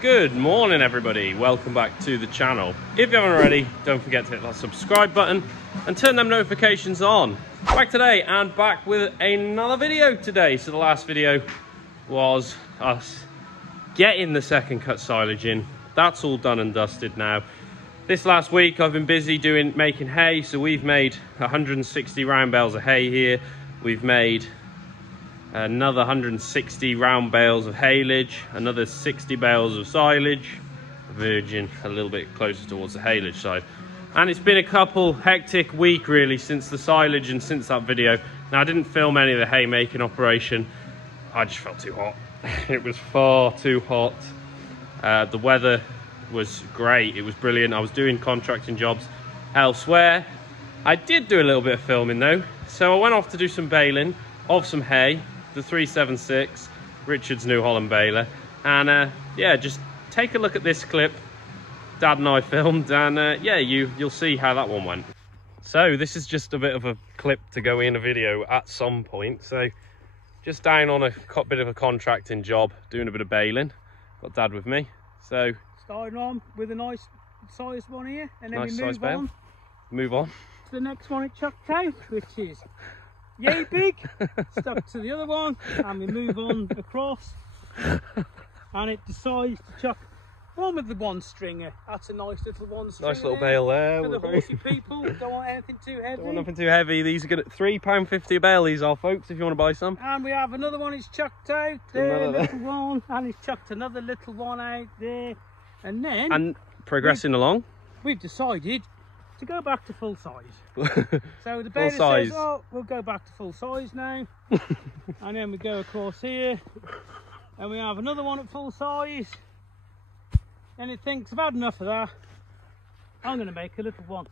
Good morning everybody, welcome back to the channel. If you haven't already, don't forget to hit that subscribe button and turn them notifications on. Back today and back with another video today. So the last video was us getting the second cut silage in. That's all done and dusted now. This last week I've been busy making hay, so we've made 160 round bales of hay here. We've made another 160 round bales of haylage, another 60 bales of silage, virgin a little bit closer towards the haylage side. And it's been a couple hectic week really since the silage and since that video. Now I didn't film any of the hay making operation, I just felt too hot. It was far too hot. The weather was great, it was brilliant. I was doing contracting jobs elsewhere. I did do a little bit of filming though, so I went off to do some baling of some hay, the 376 Richard's New Holland baler, and yeah, just take a look at this clip Dad and I filmed, and yeah, you'll see how that one went. So this is just a bit of a clip to go in a video at some point. So just down on a bit of a contracting job, doing a bit of baling. Got Dad with me. So starting on with a nice sized one here, and then nice we move on to the next one it chucked out, which is yay big, stuck to the other one, and we move on across, and it decides to chuck one with the one stringer. That's a nice little one stringer. Nice little bale there. For the horsey people, don't want anything too heavy. Don't want nothing too heavy. These are good at £3.50 a bale, these are, folks, if you want to buy some. And we have another one, it's chucked out there, little one, and he's chucked another little one out there. And then, and progressing along, we've decided to go back to full size. So the baler says, oh, we'll go back to full size now. And then we go across here, and we have another one at full size. And it thinks, I've had enough of that, I'm going to make a little one.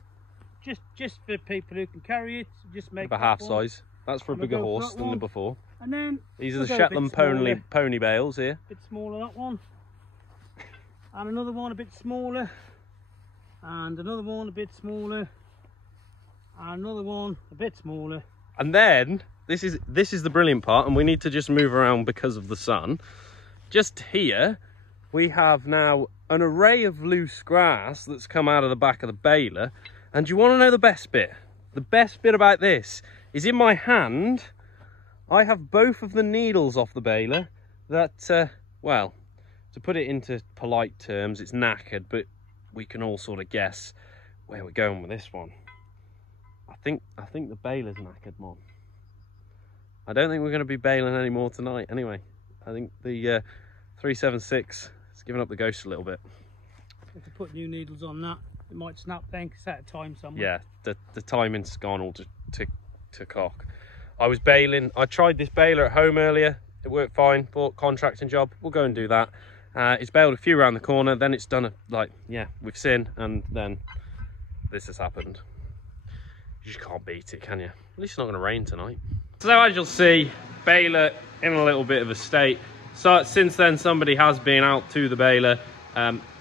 Just for people who can carry it, just make a half size. That's for a bigger horse than the before. And then these are the Shetland pony bales here. A bit smaller, that one. And another one a bit smaller. And another one a bit smaller, and another one a bit smaller. And then this is the brilliant part, and we need to just move around because of the sun. Just here we have now an array of loose grass that's come out of the back of the baler. And do you want to know the best bit? The best bit about this is, in my hand I have both of the needles off the baler that well, to put it into polite terms, it's knackered, but we can all sort of guess where we're going with this one. I think the baler's knackered, Mom. I don't think we're going to be baling anymore tonight anyway. I think the 376 has given up the ghost a little bit. If we put new needles on that, it might snap then, because at a time somewhere. Yeah, the timing's gone all to cock. I was baling. I tried this baler at home earlier. It worked fine. Bought contracting job. We'll go and do that. It's baled a few around the corner, then it's done with sin, and then this has happened. You just can't beat it, can you? At least it's not going to rain tonight. So as you'll see, baler in a little bit of a state. So since then, somebody has been out to the baler.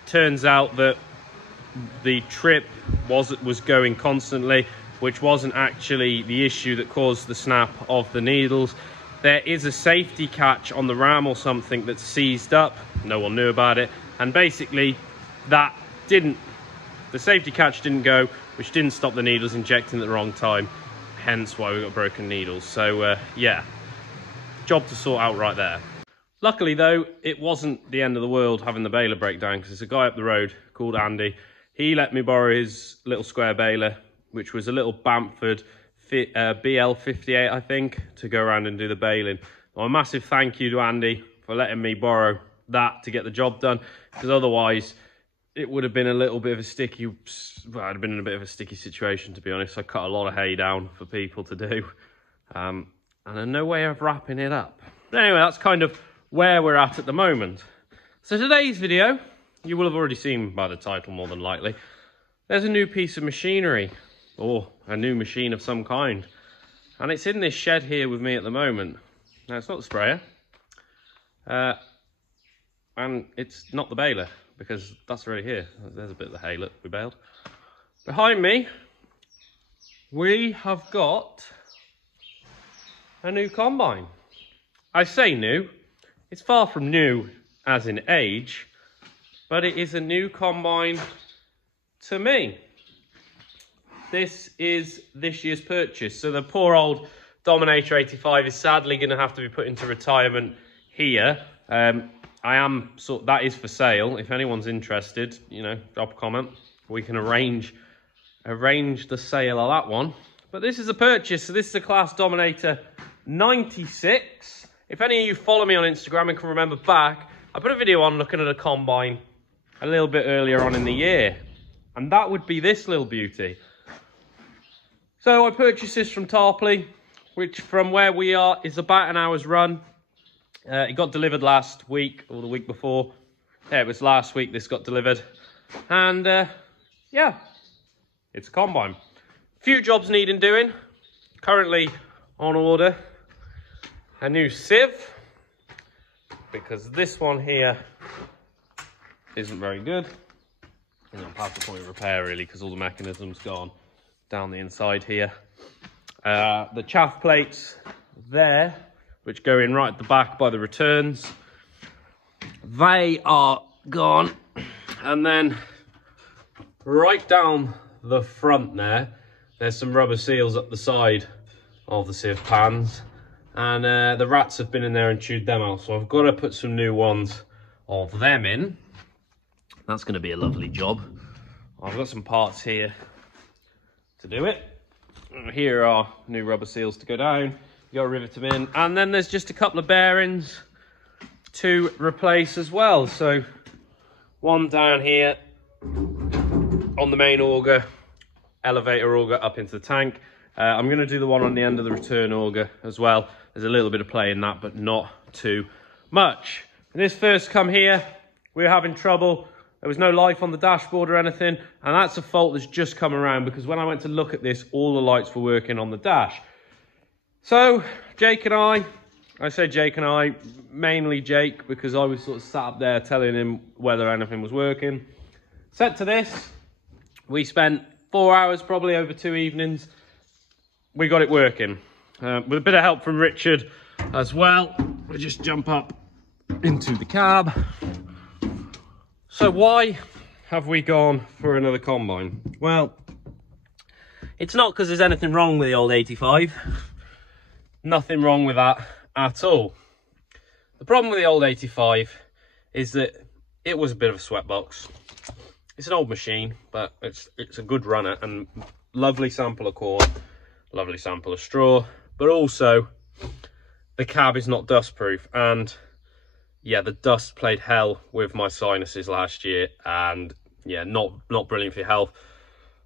Turns out that the trip was going constantly, which wasn't actually the issue that caused the snap of the needles. There is a safety catch on the ram or something that's seized up. No one knew about it, and basically the safety catch didn't go, which didn't stop the needles injecting at the wrong time, hence why we got broken needles. So yeah, job to sort out right there. Luckily though, it wasn't the end of the world having the baler breakdown, because there's a guy up the road called Andy. He let me borrow his little square baler, which was a little Bamford BL58, I think, to go around and do the baling. Well, a massive thank you to Andy for letting me borrow that to get the job done, because otherwise it would have been a little bit of a sticky, well, I'd have been in a bit of a sticky situation, to be honest. I cut a lot of hay down for people to do, and no way of wrapping it up. But anyway, that's kind of where we're at the moment. So today's video, you will have already seen by the title more than likely, there's a new piece of machinery, or a new machine of some kind, and it's in this shed here with me at the moment. Now, it's not the sprayer, and it's not the baler, because that's already here. There's a bit of the hay that we baled. Behind me, we have got a new combine. I say new, it's far from new as in age, but it is a new combine to me. This is this year's purchase. So the poor old Dominator 85 is sadly going to have to be put into retirement here. That is for sale. If anyone's interested, you know, drop a comment. We can arrange the sale of that one. But this is a purchase. So this is a Claas Dominator 96. If any of you follow me on Instagram and can remember back, I put a video on looking at a combine a little bit earlier on in the year. And that would be this little beauty. So I purchased this from Tarpley, which from where we are is about an hour's run. It got delivered last week or the week before. Yeah, it was last week this got delivered. And yeah, it's a combine. Few jobs needing doing. Currently on order a new sieve, because this one here isn't very good. You know, past the point of repair really, because all the mechanism's gone down the inside here. The chaff plates there, which go in right at the back by the returns, they are gone. And then right down the front there's some rubber seals up the side of the sieve pans, and the rats have been in there and chewed them out, so I've got to put some new ones of them in. That's going to be a lovely job. I've got some parts here to do it. Here are new rubber seals to go down. You got to rivet them in, and then there's just a couple of bearings to replace as well. So one down here on the main auger, elevator auger up into the tank. I'm going to do the one on the end of the return auger as well. There's a little bit of play in that, but not too much. When this first come here, we were having trouble. There was no life on the dashboard or anything, and that's a fault that's just come around, because when I went to look at this, all the lights were working on the dash. So Jake and I say Jake and I, mainly Jake, because I was sort of sat up there telling him whether anything was working. Set to this, we spent 4 hours, probably over 2 evenings. We got it working. With a bit of help from Richard as well. We'll just jump up into the cab. So why have we gone for another combine? Well, it's not because there's anything wrong with the old 85. Nothing wrong with that at all. The problem with the old 85 is that it was a bit of a sweatbox. It's an old machine, but it's a good runner, and lovely sample of corn, lovely sample of straw, but also the cab is not dust proof. And yeah, the dust played hell with my sinuses last year, and yeah, not brilliant for your health.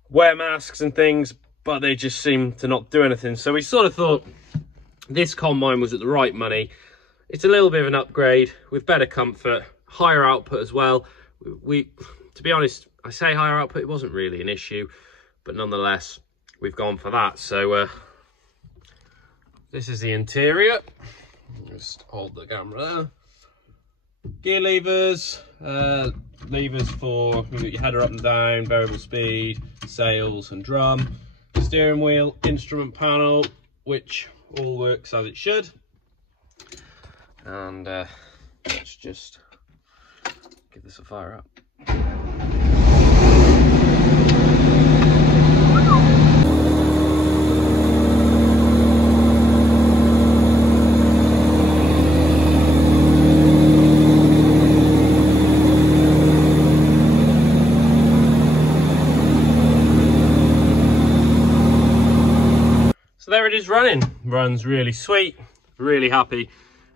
Wear masks and things, but they just seem to not do anything. So we sort of thought this combine was at the right money. It's a little bit of an upgrade with better comfort, higher output as well. To be honest, I say higher output, it wasn't really an issue, but nonetheless, we've gone for that. So this is the interior. Just hold the camera there. Gear levers, levers for you got your header up and down, variable speed, sails and drum, steering wheel, instrument panel, which all works as it should. And let's just give this a fire up. There it is running. Runs really sweet, really happy.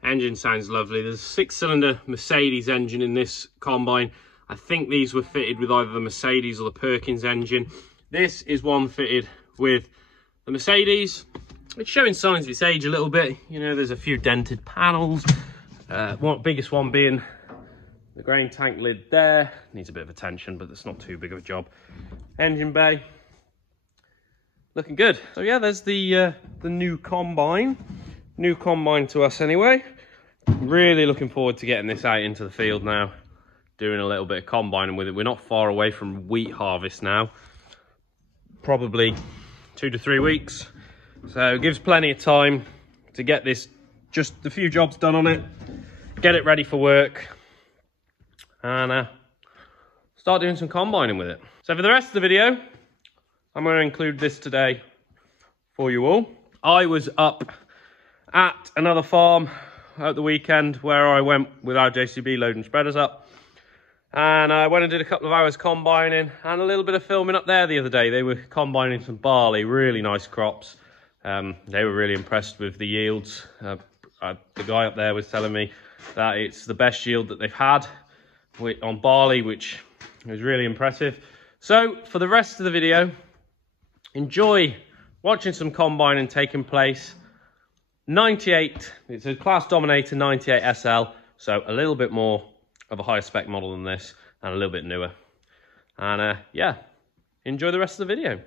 Engine sounds lovely. There's a 6-cylinder Mercedes engine in this combine. I think these were fitted with either the Mercedes or the Perkins engine. This is one fitted with the Mercedes. It's showing signs of its age a little bit. You know, there's a few dented panels. Biggest one being the grain tank lid there. Needs a bit of attention, but it's not too big of a job. Engine bay. Looking good. So yeah, there's the new combine. New combine to us anyway. Really looking forward to getting this out into the field now. Doing a little bit of combining with it. We're not far away from wheat harvest now. Probably 2 to 3 weeks. So it gives plenty of time to get this, just a few jobs done on it. Get it ready for work. And start doing some combining with it. So for the rest of the video, I'm going to include this today for you all. I was up at another farm at the weekend where I went with our JCB loading spreaders up. And I went and did a couple of hours combining and a little bit of filming up there the other day. They were combining some barley, really nice crops. They were really impressed with the yields. The guy up there was telling me that it's the best yield that they've had on barley, which was really impressive. So for the rest of the video, enjoy watching some combining taking place. 98, it's a Claas Dominator 98 SL, so a little bit more of a higher spec model than this and a little bit newer. And yeah, enjoy the rest of the video.